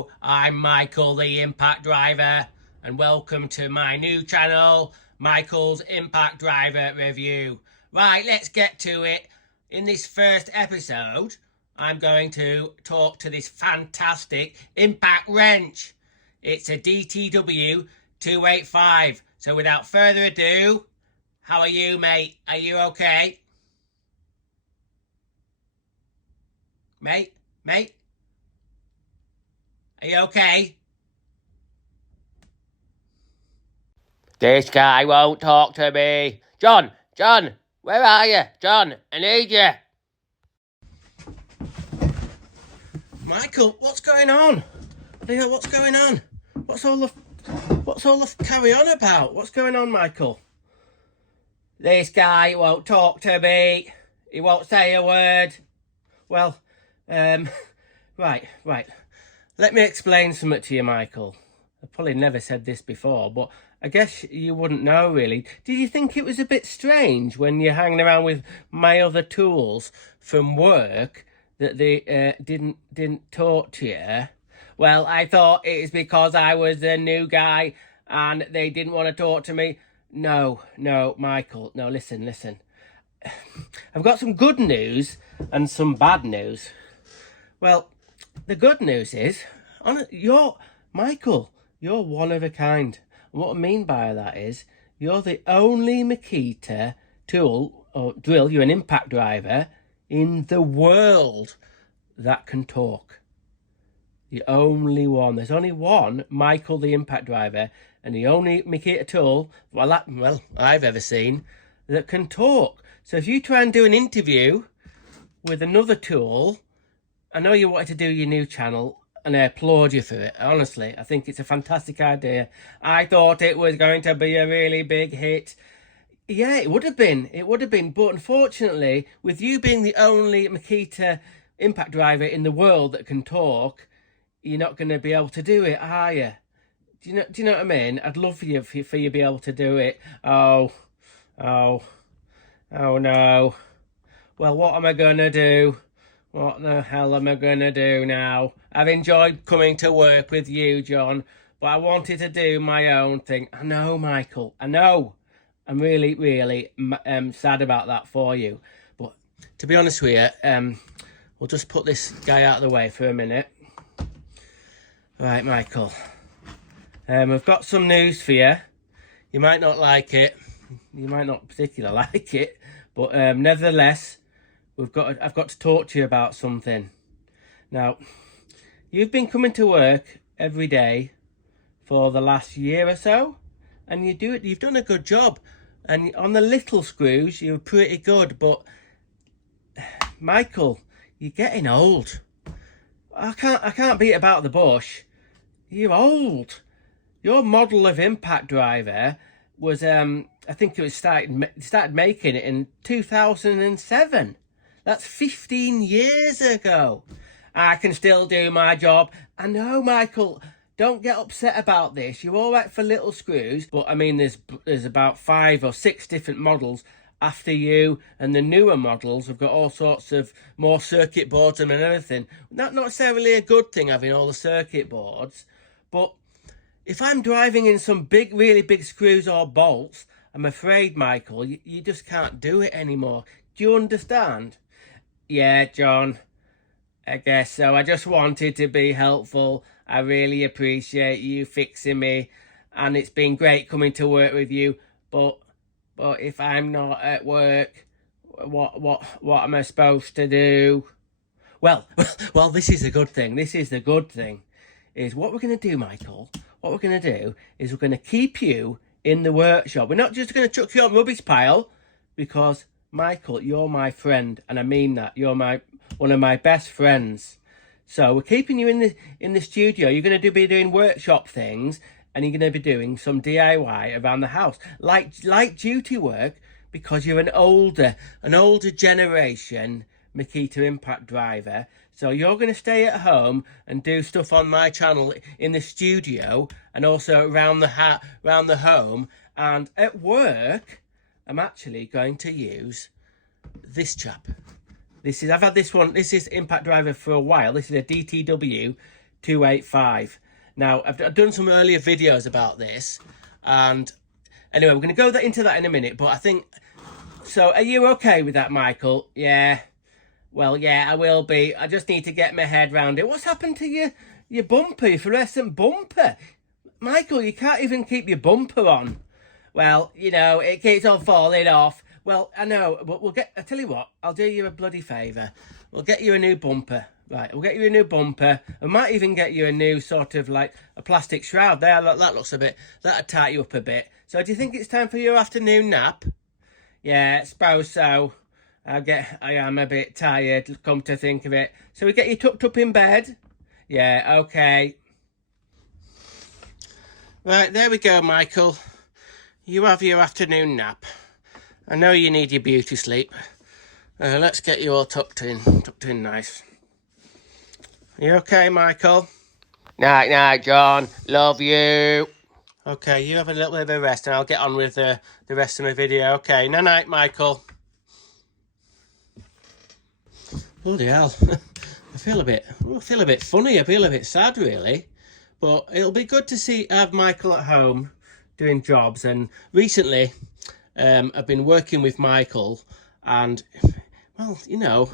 Hello, I'm Michael the Impact Driver and welcome to my new channel, Michael's Impact Driver Review. Right, let's get to it. In this first episode, I'm going to talk to this fantastic impact wrench. It's a DTW 285. So without further ado, how are you, mate? Are you okay? Mate? Are you okay? This guy won't talk to me. John, where are you? John, I need you. Michael, what's going on? What's going on? What's all the carry on about? What's going on, Michael? This guy won't talk to me. He won't say a word. Well, right. Let me explain something to you, Michael. I've probably never said this before, but I guess you wouldn't know, really. Did you think it was a bit strange when you're hanging around with my other tools from work that they didn't talk to you? Well, I thought it is because I was a new guy and they didn't want to talk to me. No, Michael. No, listen. I've got some good news and some bad news. Well, the good news is, Michael, you're one of a kind. And what I mean by that is, you're the only Makita tool or drill, you're an impact driver, in the world that can talk. The only one. There's only one Michael the impact driver, and the only Makita tool, I've ever seen, that can talk. So if you try and do an interview with another tool, I know you wanted to do your new channel, and I applaud you for it. Honestly, I think it's a fantastic idea. I thought it was going to be a really big hit. Yeah, it would have been. But unfortunately, with you being the only Makita impact driver in the world that can talk, you're not going to be able to do it, are you? Do you know what I mean? I'd love for you to be able to do it. Oh no. Well, what am I going to do? What the hell am I going to do now? I've enjoyed coming to work with you, John, but I wanted to do my own thing. I know, Michael, I know. I'm really sad about that for you. But to be honest with you, we'll just put this guy out of the way for a minute. Right, Michael. We've got some news for you. You might not like it. You might not particularly like it. But nevertheless, I've got to talk to you about something. Now, you've been coming to work every day for the last year or so, and you've done a good job. And on the little screws, you're pretty good. But Michael, you're getting old. I can't beat about the bush. You're old. Your model of impact driver was I think it was started making it in 2007. That's 15 years ago. I can still do my job. I know, Michael. Don't get upset about this. You're all right for little screws, but I mean, there's about 5 or 6 different models after you, and the newer models have got all sorts of more circuit boards and everything. Not necessarily a good thing having all the circuit boards, but if I'm driving in some really big screws or bolts, I'm afraid, Michael, you just can't do it anymore. Do you understand? Yeah, John, I guess so. I just wanted to be helpful. I really appreciate you fixing me, and it's been great coming to work with you. But if I'm not at work, what am I supposed to do? Well, this is a good thing. This is the good thing. Is what we're going to do, Michael. What we're going to do is we're going to keep you in the workshop. We're not just going to chuck you on rubbish pile, because Michael, you're my friend, and I mean that. You're one of my best friends. So we're keeping you in the studio. You're going to be doing workshop things, and you're going to be doing some DIY around the house, like light duty work, because you're an older generation Makita impact driver. So you're going to stay at home and do stuff on my channel in the studio, and also around the home. And at work, I'm actually going to use this chap. I've had this one. This is impact driver for a while. This is a DTW 285. Now, I've done some earlier videos about this, and anyway, we're going to go into that in a minute, but I think... So, are you okay with that, Michael? Yeah. Well, yeah, I will be. I just need to get my head round it. What's happened to your bumper, your fluorescent bumper? Michael, you can't even keep your bumper on. Well, you know, it keeps on falling off. Well, I know, but I tell you what, I'll do you a bloody favour. We'll get you a new bumper. Right, we'll get you a new bumper. We might even get you a new sort of like a plastic shroud there. That looks a bit, that'll tighten you up a bit. So do you think it's time for your afternoon nap? Yeah, I suppose so. I am a bit tired, come to think of it. So we get you tucked up in bed? Yeah, okay. Right, there we go, Michael. You have your afternoon nap. I know you need your beauty sleep. Let's get you all tucked in nice. You okay, Michael? Night, John. Love you. Okay, you have a little bit of a rest and I'll get on with the rest of my video. Okay, night, Michael. Bloody hell. I feel a bit funny. I feel a bit sad, really. But it'll be good to have Michael at home doing jobs. And recently, I've been working with Michael and, well, you know,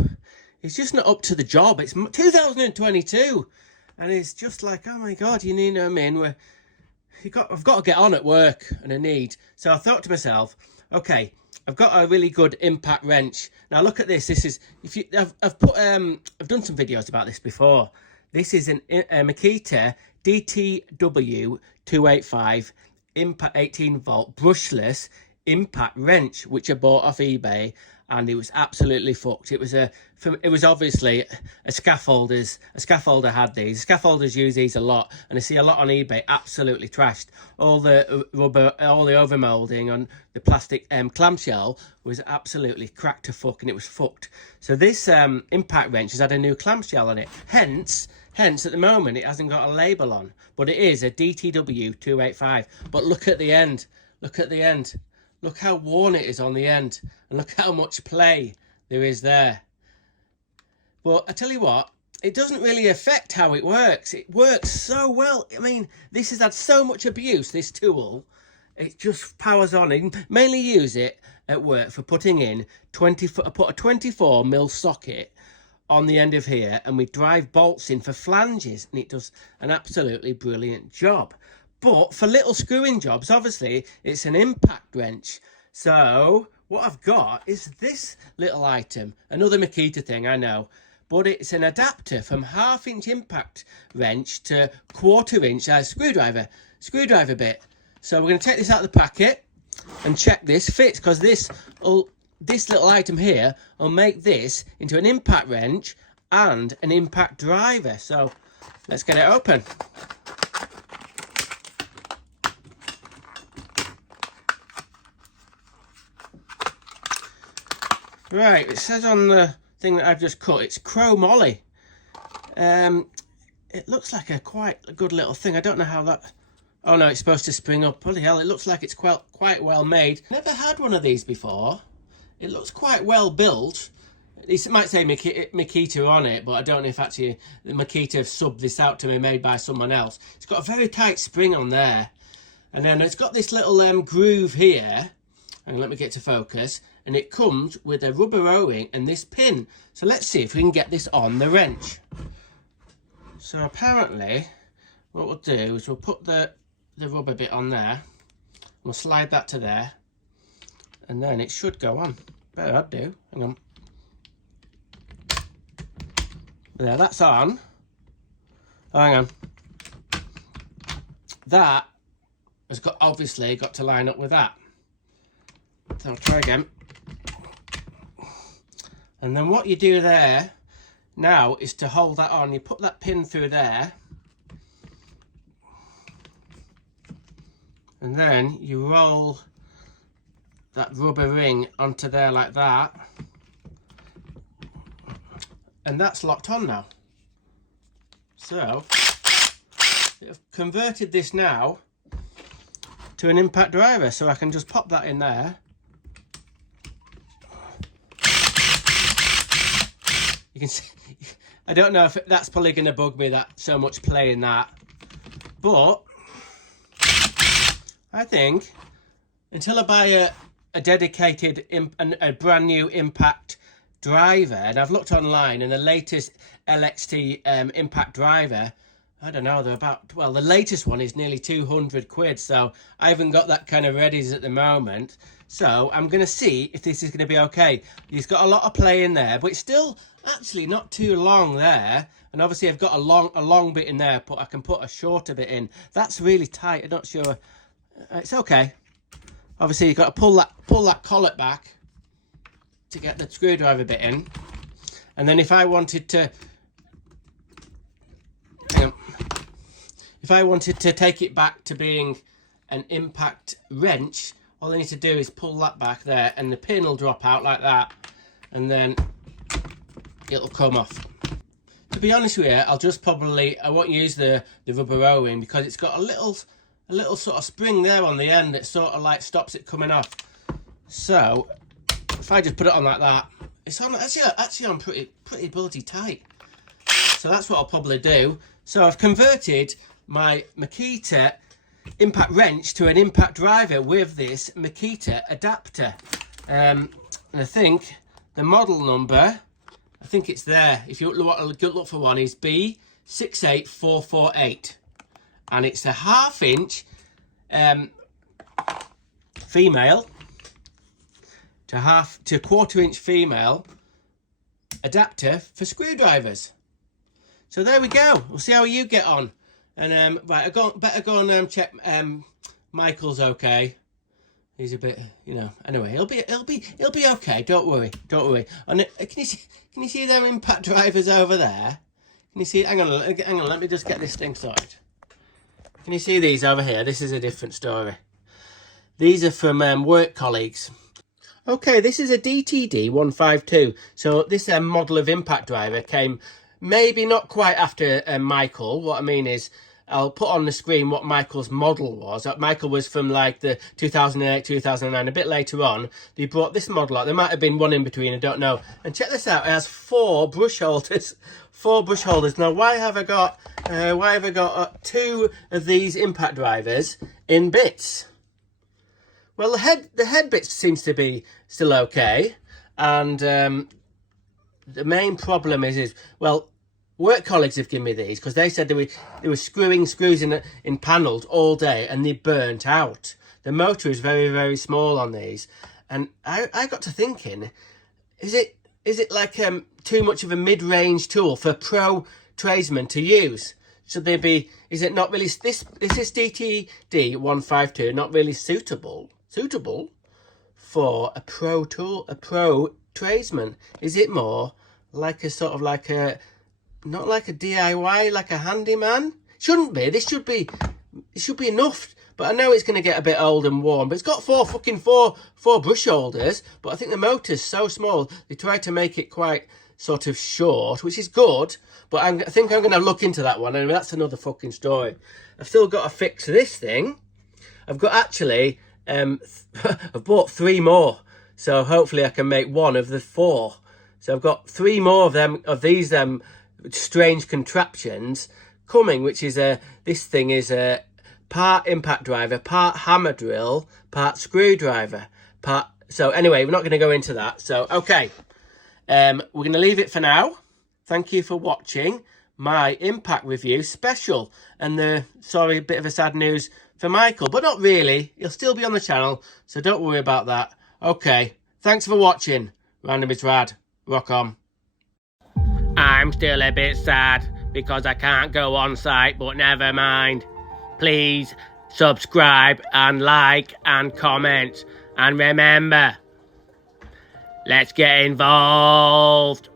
he's just not up to the job. It's 2022. And it's just like, oh my God, you know what I mean? I've got to get on at work and I need. So I thought to myself, okay, I've got a really good impact wrench. Now look at this. This is, I've done some videos about this before. This is a Makita DTW 285 impact 18 volt brushless impact wrench, which I bought off eBay, and it was absolutely fucked. It was obviously a scaffolder had these. Scaffolders use these a lot, and I see a lot on eBay absolutely trashed. All the rubber, all the overmolding on the plastic clamshell was absolutely cracked to fuck, and it was fucked. So this impact wrench has had a new clamshell on it. Hence at the moment it hasn't got a label on, but it is a DTW 285. But look at the end. Look at the end. Look how worn it is on the end, and look how much play there is there. Well, I tell you what, it doesn't really affect how it works. It works so well. I mean, this has had so much abuse, this tool. It just powers on. I mainly use it at work for putting in I put a 24mm socket on the end of here, and we drive bolts in for flanges, and it does an absolutely brilliant job. But for little screwing jobs, obviously, it's an impact wrench. So what I've got is this little item, another Makita thing, I know, but it's an adapter from 1/2" impact wrench to 1/4" screwdriver bit. So we're going to take this out of the packet and check this fits, because this little item here will make this into an impact wrench and an impact driver. So let's get it open. Right, it says on the thing that I've just cut, it's chromoly. It looks like quite a good little thing. I don't know how that... Oh no, it's supposed to spring up. Holy hell, it looks like it's quite well made. Never had one of these before. It looks quite well built. It might say Makita on it, but I don't know if actually Makita have subbed this out to me, made by someone else. It's got a very tight spring on there. And then it's got this little groove here. And let me get to focus. And it comes with a rubber O-ring and this pin. So let's see if we can get this on the wrench. So apparently, what we'll do is we'll put the rubber bit on there. We'll slide that to there. And then it should go on. Better that do. Hang on. There, that's on. Oh, hang on. That has obviously got to line up with that. So I'll try again. And then what you do there now is to hold that on. You put that pin through there. And then you roll that rubber ring onto there like that. And that's locked on now. So I've converted this now to an impact driver. So I can just pop that in there. You can see, I don't know if that's probably going to bug me, that so much playing that. But I think until I buy a dedicated, a brand new impact driver, and I've looked online, and the latest LXT impact driver, I don't know, they're about, well, the latest one is nearly 200 quid, so I haven't got that kind of readies at the moment. So I'm going to see if this is going to be okay. He's got a lot of play in there, but it's still actually not too long there. And obviously I've got a long bit in there, but I can put a shorter bit in. That's really tight. I'm not sure. It's okay. Obviously you've got to pull that collet back to get the screwdriver bit in. And then if I wanted to take it back to being an impact wrench, all I need to do is pull that back there, and the pin will drop out like that, and then it'll come off. To be honest with you, I won't use the rubber O-ring, because it's got a little sort of spring there on the end that sort of like stops it coming off. So if I just put it on like that, it's on actually on pretty bloody tight. So that's what I'll probably do. So I've converted my Makita impact wrench to an impact driver with this Makita adapter. And I think the model number, I think it's there. If you look for one, is B68448. And it's a 1/2 inch female to 1/4 inch female adapter for screwdrivers. So there we go. We'll see how you get on. And right, better go and check Michael's okay. He's a bit, you know. Anyway, he'll be okay. Don't worry. And can you see them impact drivers over there? Can you see? Hang on. Let me just get this thing sorted. Can you see these over here? This is a different story. These are from work colleagues. Okay, this is a DTD 152. So this model of impact driver came maybe not quite after Michael. What I mean is, I'll put on the screen what Michael's model was. Michael was from like the 2008, 2009, a bit later on. They brought this model out. There might have been one in between, I don't know. And check this out, it has 4 brush holders. 4 brush holders. Now, why have I got 2 of these impact drivers in bits? Well, the head bit seems to be still okay. And the main problem is well, work colleagues have given me these because they said they were screwing screws in panels all day and they burnt out. The motor is very, very small on these, and I got to thinking, is it like too much of a mid-range tool for pro tradesmen to use? Should they be? Is it not really this DTD 152 not really suitable for a pro tool, a pro tradesman? Is it more like a sort of like a, not like a DIY, like a handyman? Shouldn't be. It should be enough. But I know it's going to get a bit old and worn. But it's got four brush holders. But I think the motor's so small, they tried to make it quite sort of short, which is good. But I think I'm going to look into that one. And that's another fucking story. I've still got to fix this thing. I've got actually, I've bought 3 more. So hopefully I can make one of the 4. So I've got 3 more of these strange contraptions coming, which is this thing is a part impact driver, part hammer drill, part screwdriver, part. So anyway, we're not going to go into that. So okay, we're going to leave it for now. Thank you for watching my impact review special. And sorry, a bit of a sad news for Michael, but not really. He'll still be on the channel, so don't worry about that. Okay, thanks for watching. Random is rad. Rock on. I'm still a bit sad because I can't go on site, but never mind. Please subscribe and like and comment. And remember, let's get involved.